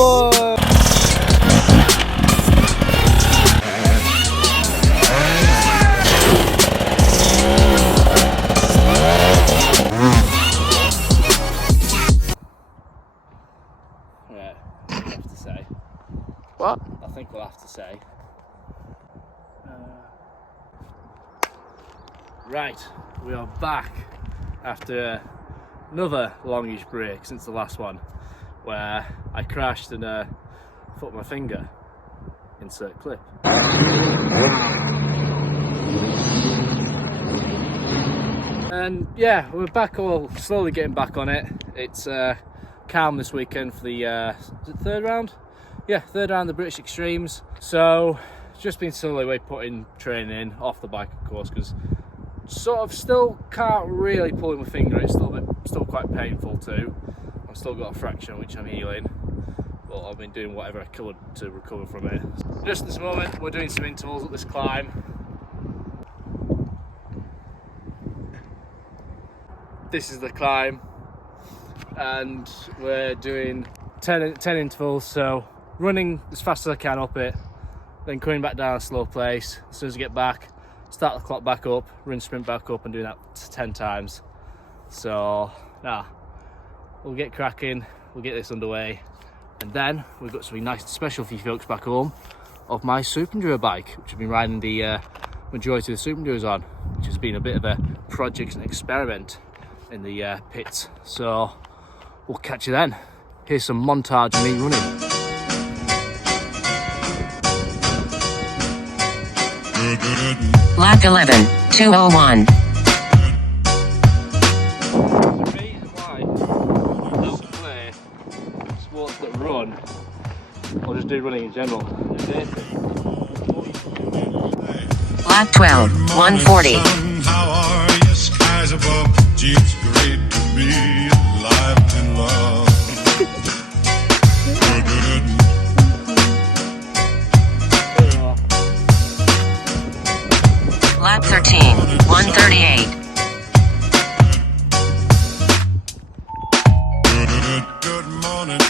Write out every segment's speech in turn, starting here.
boy! Yeah, we'll have to say. What? I think we'll have to say. Right, we are back after another longish break since the last one, where I crashed and put my finger. Insert clip. And yeah, we're back, all slowly getting back on it. It's calm this weekend for the is it third round? Yeah, third round of the British Extremes. So just been slowly putting training in off the bike, of course, because sort of still can't really pull my finger. It's still quite painful too. I've still got a fracture which I'm healing, but I've been doing whatever I could to recover from it. Just this moment, we're doing some intervals at this climb. This is the climb, and we're doing 10 intervals. So running as fast as I can up it, then coming back down a slow pace. As soon as I get back, start the clock back up, run sprint back up, and doing that 10 times. So now we'll get cracking, we'll get this underway, and then we've got something nice and special for you folks back home of my Superenduro bike, which I've been riding the majority of the Superenduros on, which has been a bit of a project and experiment in the pits. So we'll catch you then. Here's some montage of me running. Lap 11, 201. The reason why I don't play sports that run, or just do running in general, is Lap 12, 140. How are you? Skies above. Gee, it's great to be alive and love. Lap 13, 138. Good morning,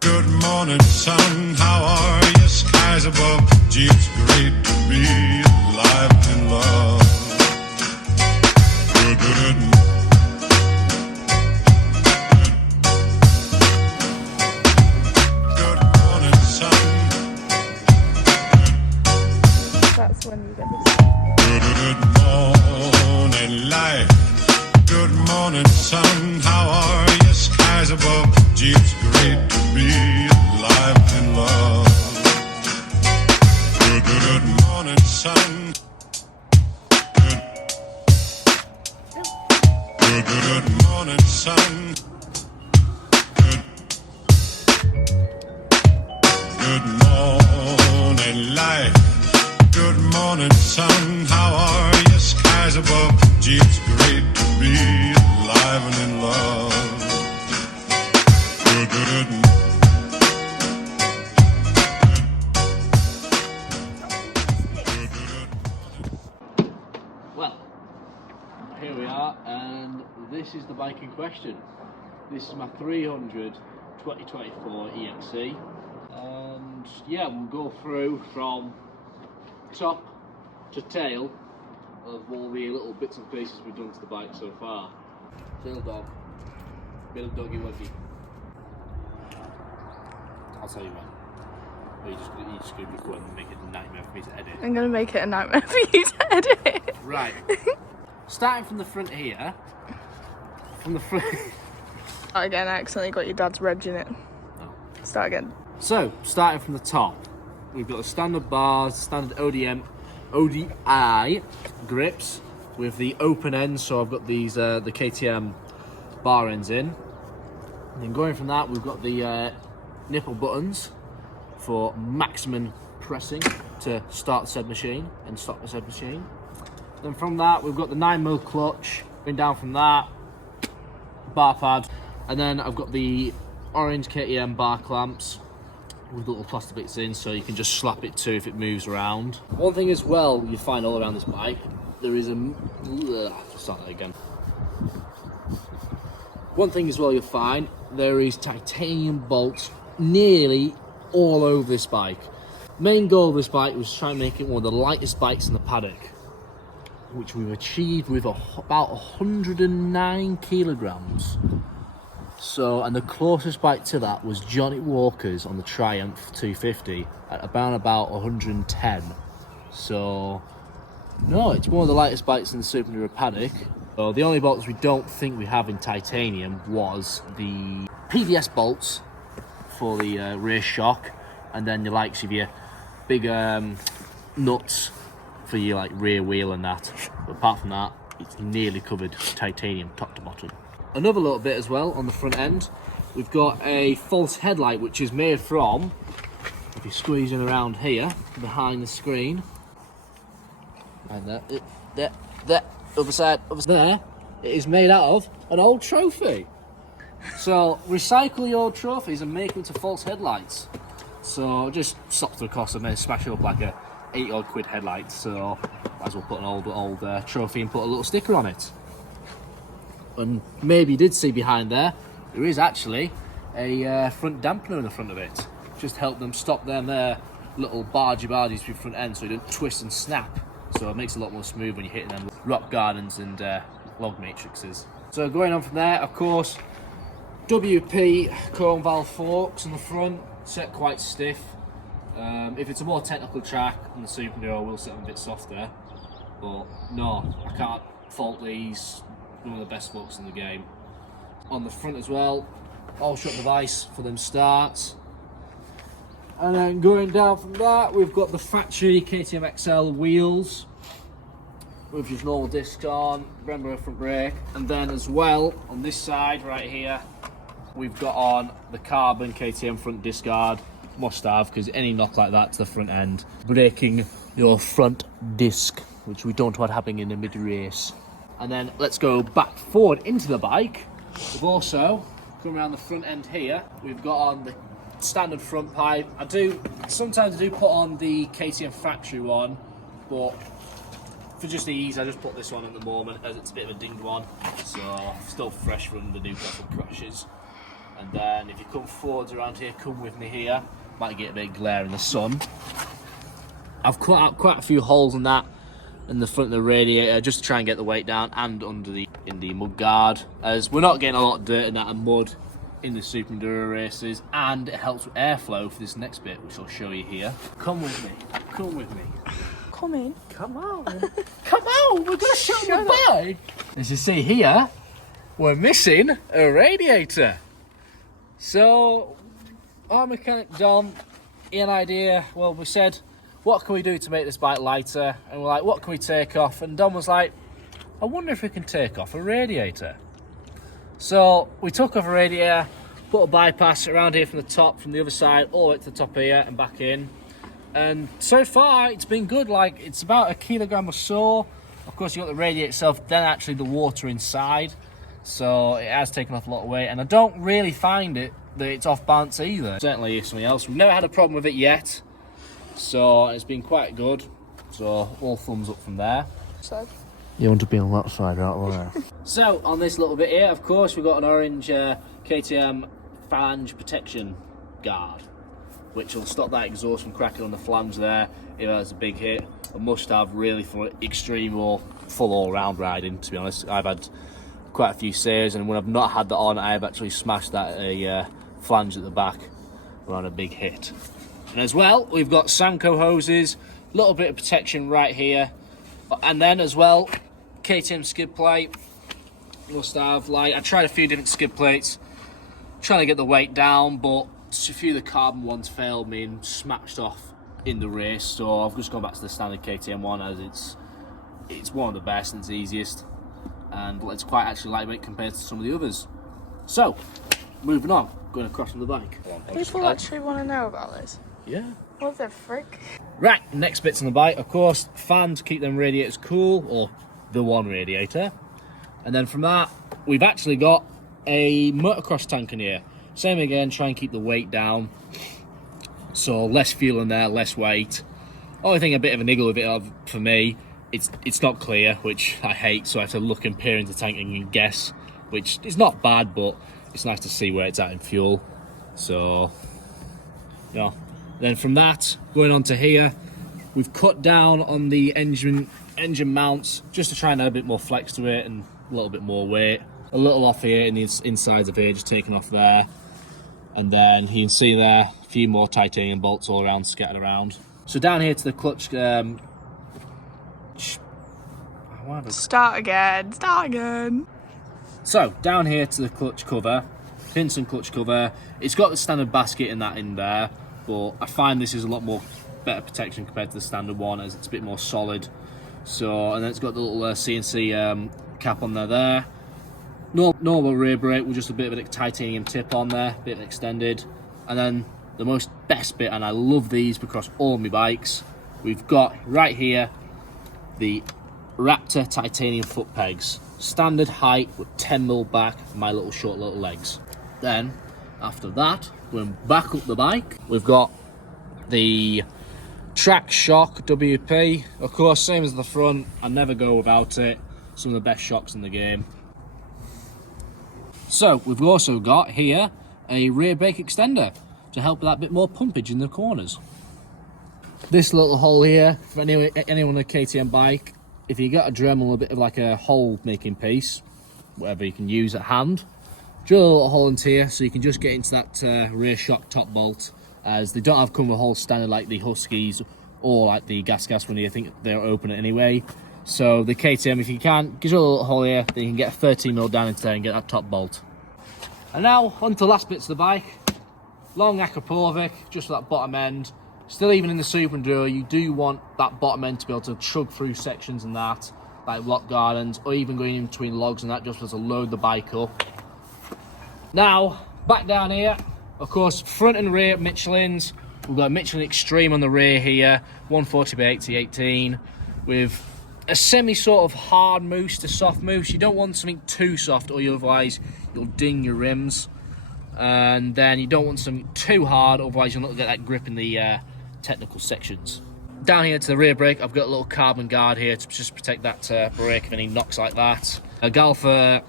good morning, sun. How are you? Skies above. Gee, it's great to be alive and love. Good morning, sun. That's when you get Good morning, life. Good morning, sun. How are you? Skies above. Gee, it's great to be alive and love. Good morning, sun. Good morning, sun. Good morning, life. Good morning, sun. How are you? Skies above. Gee, it's great to be alive and in love. Good. Well, here we are, and this is the bike in question. This is my 300 2024 EXC, and yeah, we'll go through from top to tail of all the little bits and pieces we've done to the bike so far. Tail dog, bit of doggy wuggy. I'll tell you when. You just gonna record and make it a nightmare for me to edit. I'm gonna make it a nightmare for you to edit. Right. Starting from the front here. From the front. Again, I accidentally got your dad's reg in it. Oh. Start again. So, starting from the top, we've got the standard bars, standard ODI grips with the open ends. So I've got these the KTM bar ends in. And then going from that, we've got the nipple buttons for maximum pressing to start the said machine and stop the said machine. Then from that, we've got the 9mm clutch. Going down from that, bar pad, and then I've got the orange KTM bar clamps with little plastic bits in, so you can just slap it to if it moves around. One thing as well you find all around this bike, there is a start that again. One thing as well you'll find there is titanium bolts nearly all over this bike. Main goal of this bike was to try and make it one of the lightest bikes in the paddock, which we've achieved with about 109 kilograms. So, and the closest bike to that was Johnny Walker's on the Triumph 250 at about 110. So, no, it's one of the lightest bikes in the Superenduro paddock. So the only bolts we don't think we have in titanium was the PDS bolts for the rear shock, and then the likes of your big nuts for your like rear wheel and that. But apart from that, it's nearly covered titanium top to bottom. Another little bit as well on the front end, we've got a false headlight which is made from, if you squeeze in around here behind the screen, and there, other side, there, it is made out of an old trophy. So recycle the old trophies and make them to false headlights. So just stop to the cost and then smash it up like a 80 odd quid headlight. So might as well put an old trophy and put a little sticker on it. And maybe you did see behind there is actually a front dampener in the front of it. Just help them stop them little barges with front end so it don't twist and snap. So it makes it a lot more smooth when you're hitting them rock gardens and log matrices. So going on from there, of course, WP chrome valve forks on the front, set quite stiff. If it's a more technical track on the Superenduro, we'll set them a bit softer. But no, I can't fault these. One of the best forks in the game. On the front as well, all shot device for them starts. And then going down from that, we've got the factory KTM XL wheels with just normal discs on, Brembo front brake. And then as well, on this side right here, we've got on the carbon KTM front disc guard. Must have, because any knock like that to the front end, breaking your front disc, which we don't want happening in the mid-race. And then let's go back forward into the bike. We've also come around the front end here. We've got on the standard front pipe. Sometimes I do put on the KTM factory one, but for just ease, I just put this one at the moment as it's a bit of a dinged one. So still fresh from the Newcastle crashes. And then if you come forwards around here, come with me here. Might get a bit of glare in the sun. I've cut out quite a few holes in that in the front of the radiator just to try and get the weight down, and in the mud guard, as we're not getting a lot of dirt and that and mud in the Superenduro races, and it helps with airflow for this next bit, which I'll show you here. Come with me. Come with me. Come in. Come on. Come on. We're going to show the bike. As you see here, we're missing a radiator. So our mechanic Dom, he had an idea. Well, we said, what can we do to make this bike lighter? And we're like, what can we take off? And Dom was like, I wonder if we can take off a radiator. So we took off a radiator, put a bypass around here from the top, from the other side, all the way to the top here and back in. And so far it's been good. Like, it's about 1 kilogram or so. Of course, you got the radiator itself, then actually the water inside. So it has taken off a lot of weight, and I don't really find that it's off balance either. Certainly something else. We've never had a problem with it yet. So it's been quite good. So all thumbs up from there. So you want to be on that side, right there. So on this little bit here, of course, we've got an orange KTM flange protection guard, which will stop that exhaust from cracking on the flange there if there's a big hit. A must have really for extreme or full all round riding, to be honest. I've had quite a few saves, and when I've not had that on, I've actually smashed that flange at the back around a big hit. And as well, we've got Samco hoses, a little bit of protection right here, and then as well, KTM skid plate. Must have, like, I tried a few different skid plates, trying to get the weight down, but a few of the carbon ones failed me and smashed off in the race. So I've just gone back to the standard KTM one, as it's one of the best and it's easiest, and it's quite actually lightweight compared to some of the others. So moving on, going across from the bike. people actually want to know about this. Yeah. What the frick? Right, next bits on the bike, of course, fan to keep them radiators cool, or the one radiator. And then from that, we've actually got a motocross tank in here. Same again, try and keep the weight down. So less fuel in there, less weight. Only thing a bit of a niggle with it for me, it's not clear, which I hate, so I have to look and peer into the tank and guess, which is not bad, but it's nice to see where it's at in fuel. So, yeah. Then from that, going on to here, we've cut down on the engine mounts just to try and add a bit more flex to it and a little bit more weight. A little off here in the insides of here, just taken off there. And then you can see there a few more titanium bolts all around, scattered around. So down here to the clutch. Start again. So down here to the clutch cover, Pinson clutch cover. It's got the standard basket in there, but I find this is a lot more better protection compared to the standard one, as it's a bit more solid. So, and then it's got the little CNC cap on there. Normal rear brake with just a bit of a titanium tip on there, a bit extended. And then the best bit, and I love these across all my bikes, we've got right here the Raptor titanium foot pegs. Standard height with 10mm back, my short little legs. Then, after that, going back up the bike, we've got the Track Shock WP. Of course, same as the front, I never go without it. Some of the best shocks in the game. So, we've also got here a rear brake extender to help with that bit more pumpage in the corners. This little hole here, for anyone on a KTM bike, if you got a Dremel, a bit of like a hole making piece, whatever you can use at hand, drill a little hole into here so you can just get into that rear shock top bolt, as they don't have cover hole standard like the Huskies or like the Gas when I think they're open anyway. So the KTM, if you can, give it a little hole here, then you can get a 13mm down into there and get that top bolt. And now, on to the last bits of the bike. Long Akrapovic, just for that bottom end. Still, even in the Superenduro, you do want that bottom end to be able to chug through sections and that, like rock gardens, or even going in between logs and that, just to load the bike up. Now, back down here, of course, front and rear Michelin's. We've got a Michelin Extreme on the rear here, 140/80/18, with a semi sort of hard mousse to soft mousse. You don't want something too soft, or otherwise you'll ding your rims. And then you don't want something too hard, otherwise you'll not get that grip in the technical sections. Down here to the rear brake, I've got a little carbon guard here to just protect that brake if any knocks like that. A Galfa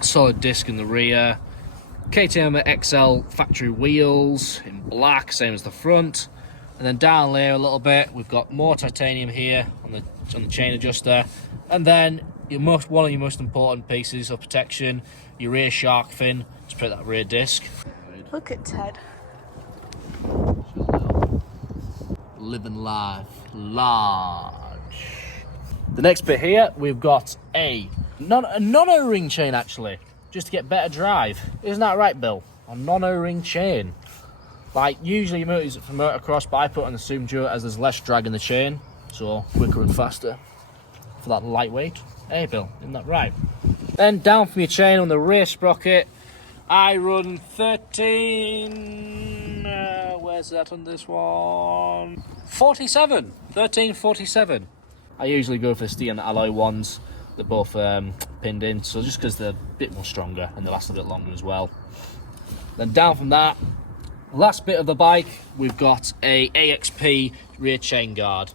solid disc in the rear. KTM XL factory wheels in black, same as the front. And then down there a little bit, we've got more titanium here on the chain adjuster. And then one of your most important pieces of protection, your rear shark fin to protect that rear disc. Look at Ted. Living life large. The next bit here, we've got a non-O-ring chain actually, just to get better drive. Isn't that right, Bill? A non-O-ring chain. Like, usually you use it for motocross, but I put it on the Superenduro as there's less drag in the chain, so quicker and faster for that lightweight. Hey, Bill, isn't that right? Then down from your chain on the rear sprocket, I run 13. Where's that on this one? 47. 1347. I usually go for the steel and alloy ones. They're both pinned in, so just because they're a bit more stronger and they last a bit longer as well. Then down from that, last bit of the bike, we've got a AXP rear chain guard.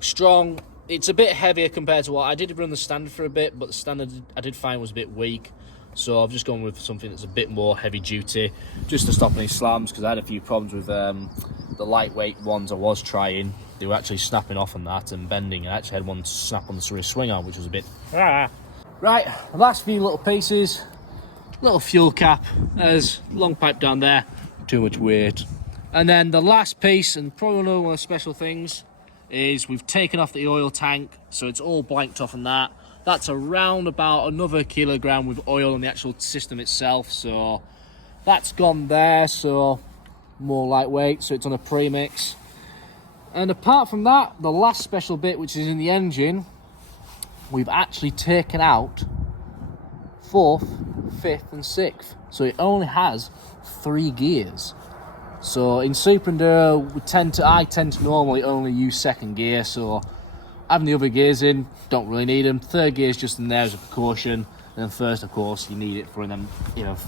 Strong. It's a bit heavier compared to what I did run the standard for a bit, but the standard I did find was a bit weak. So I've just gone with something that's a bit more heavy duty, just to stop any slams, because I had a few problems with the lightweight ones I was trying. They were actually snapping off on that and bending, and I actually had one snap on the rear swing arm, which was a bit... Right, the last few little pieces. Little fuel cap, there's long pipe down there, too much weight. And then the last piece, and probably one of the special things, is we've taken off the oil tank, so it's all blanked off on that. That's around about another kilogram with oil on the actual system itself, so that's gone there, so more lightweight, so it's on a premix. And apart from that, the last special bit, which is in the engine, we've actually taken out 4th, 5th and 6th, so it only has 3 gears. So in Superenduro, I tend to normally only use 2nd gear, so having the other gears in, don't really need them. 3rd gear is just in there as a precaution, and then 1st, of course, you need it for them,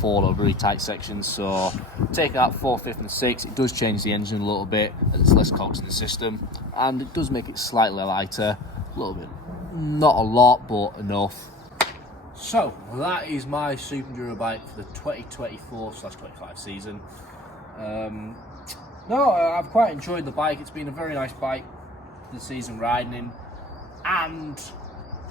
fall or really tight sections. So take out 4th, 5th and 6th, it does change the engine a little bit, and it's less cogs in the system, and it does make it slightly lighter, a little bit, not a lot, but enough. So that is my Superenduro bike for the 2024/25 season. No, I've quite enjoyed the bike. It's been a very nice bike this season riding in, and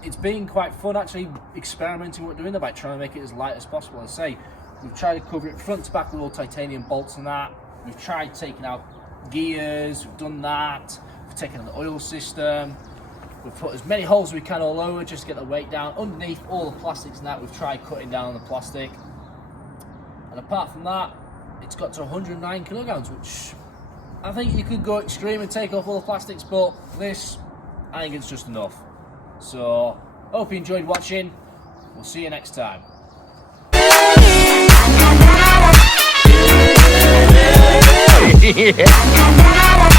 it's been quite fun actually experimenting with doing the bike, trying to make it as light as possible. As I say, we've tried to cover it front to back with all titanium bolts and that. We've tried taking out gears, we've done that. We've taken out the oil system. We've put as many holes as we can all over just to get the weight down. Underneath all the plastics and that, we've tried cutting down on the plastic. And apart from that, it's got to 109 kilograms, which I think you could go extreme and take off all the plastics, but this, I think it's just enough. So, hope you enjoyed watching. We'll see you next time. Yeah.